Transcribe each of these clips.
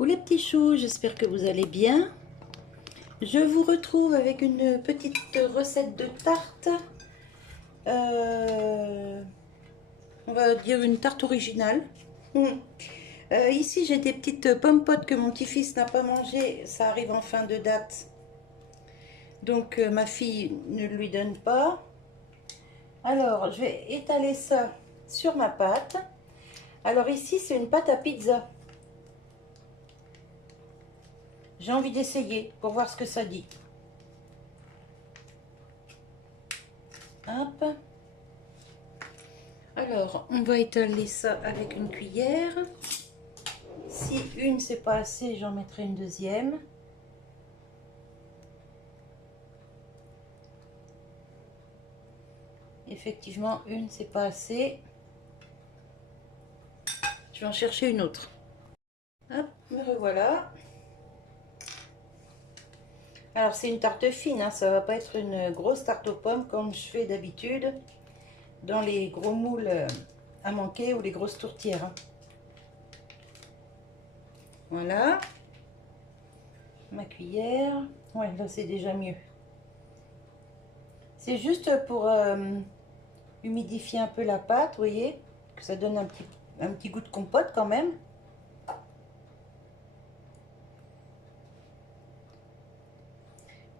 Coucou les petits choux, j'espère que vous allez bien. Je vous retrouve avec une petite recette de tarte. On va dire une tarte originale. Ici j'ai des petites pommes potes que mon petit-fils n'a pas mangé. Ça arrive en fin de date. Donc ma fille ne lui donne pas. Alors je vais étaler ça sur ma pâte. Alors ici c'est une pâte à pizza. J'ai envie d'essayer pour voir ce que ça dit. Hop. Alors, on va étaler ça avec une cuillère. Si une c'est pas assez, j'en mettrai une deuxième. Effectivement, une c'est pas assez. Je vais en chercher une autre. Hop, me revoilà. Alors, c'est une tarte fine, hein, ça va pas être une grosse tarte aux pommes comme je fais d'habitude dans les gros moules à manquer ou les grosses tourtières. Hein. Voilà. Ma cuillère. Ouais, là c'est déjà mieux. C'est juste pour humidifier un peu la pâte, vous voyez, que ça donne un petit goût de compote quand même.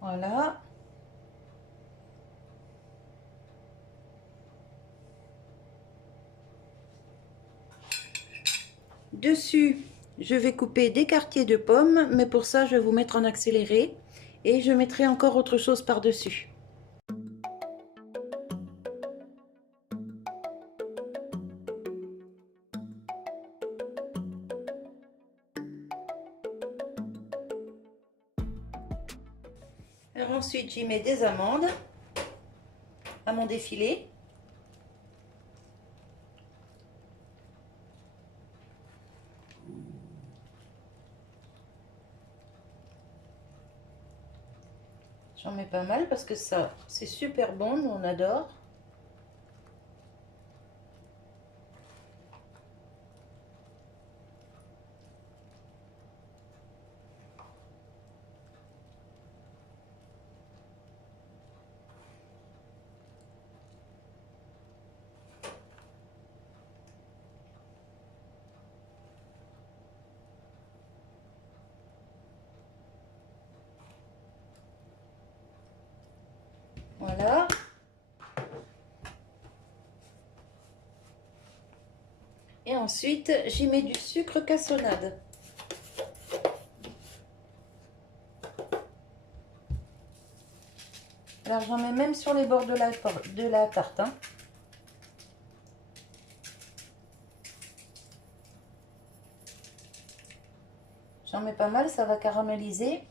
Voilà. Dessus, je vais couper des quartiers de pommes, mais pour ça, je vais vous mettre en accéléré et je mettrai encore autre chose par-dessus. Alors ensuite, j'y mets des amandes à mon défilé. J'en mets pas mal parce que ça, c'est super bon, nous on adore. Voilà. Et ensuite, j'y mets du sucre cassonade. Alors j'en mets même sur les bords de la tarte. Hein. J'en mets pas mal, ça va caraméliser.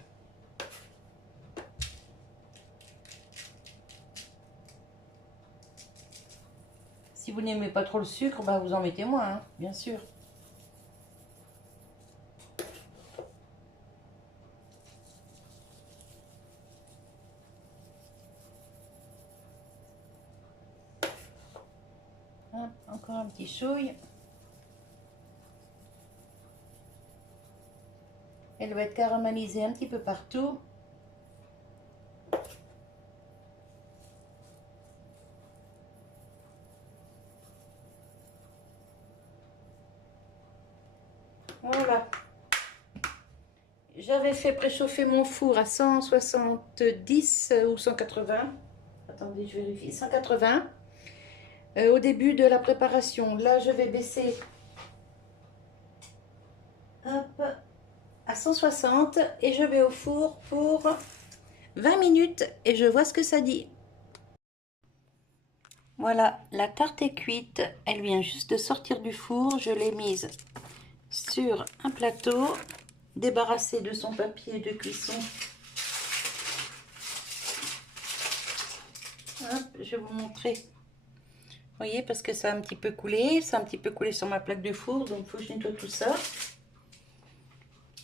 Si vous n'aimez pas trop le sucre, bah vous en mettez moins, hein, bien sûr. Hop, encore un petit chouille. Elle va être caramélisée un petit peu partout. Voilà. J'avais fait préchauffer mon four à 170 ou 180. Attendez, je vérifie. 180. Au début de la préparation. Là, je vais baisser hop, à 160 et je vais au four pour 20 minutes et je vois ce que ça dit. Voilà, la tarte est cuite. Elle vient juste de sortir du four. Je l'ai mise sur un plateau, débarrassé de son papier de cuisson. Hop, je vais vous montrer. Vous voyez, parce que ça a un petit peu coulé. Ça a un petit peu coulé sur ma plaque de four, donc il faut que je nettoie tout ça.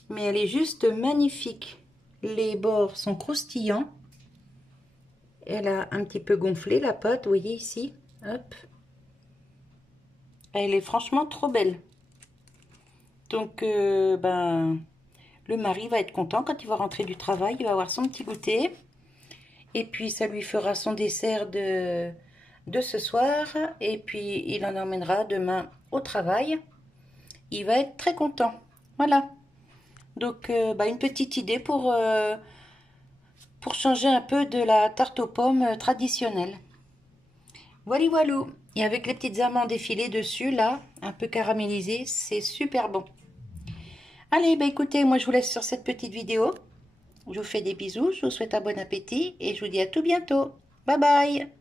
Mais elle est juste magnifique. Les bords sont croustillants. Elle a un petit peu gonflé la pâte, vous voyez ici. Hop. Elle est franchement trop belle. Donc, ben, Le mari va être content quand il va rentrer du travail, il va avoir son petit goûter. Et puis ça lui fera son dessert de ce soir. Et puis il en emmènera demain au travail. Il va être très content. Voilà. Donc une petite idée pour changer un peu de la tarte aux pommes traditionnelle. Voilà, voilà. Et avec les petites amandes effilées dessus, là, un peu caramélisées, c'est super bon. Allez, écoutez, moi je vous laisse sur cette petite vidéo. Je vous fais des bisous, je vous souhaite un bon appétit et je vous dis à tout bientôt. Bye bye!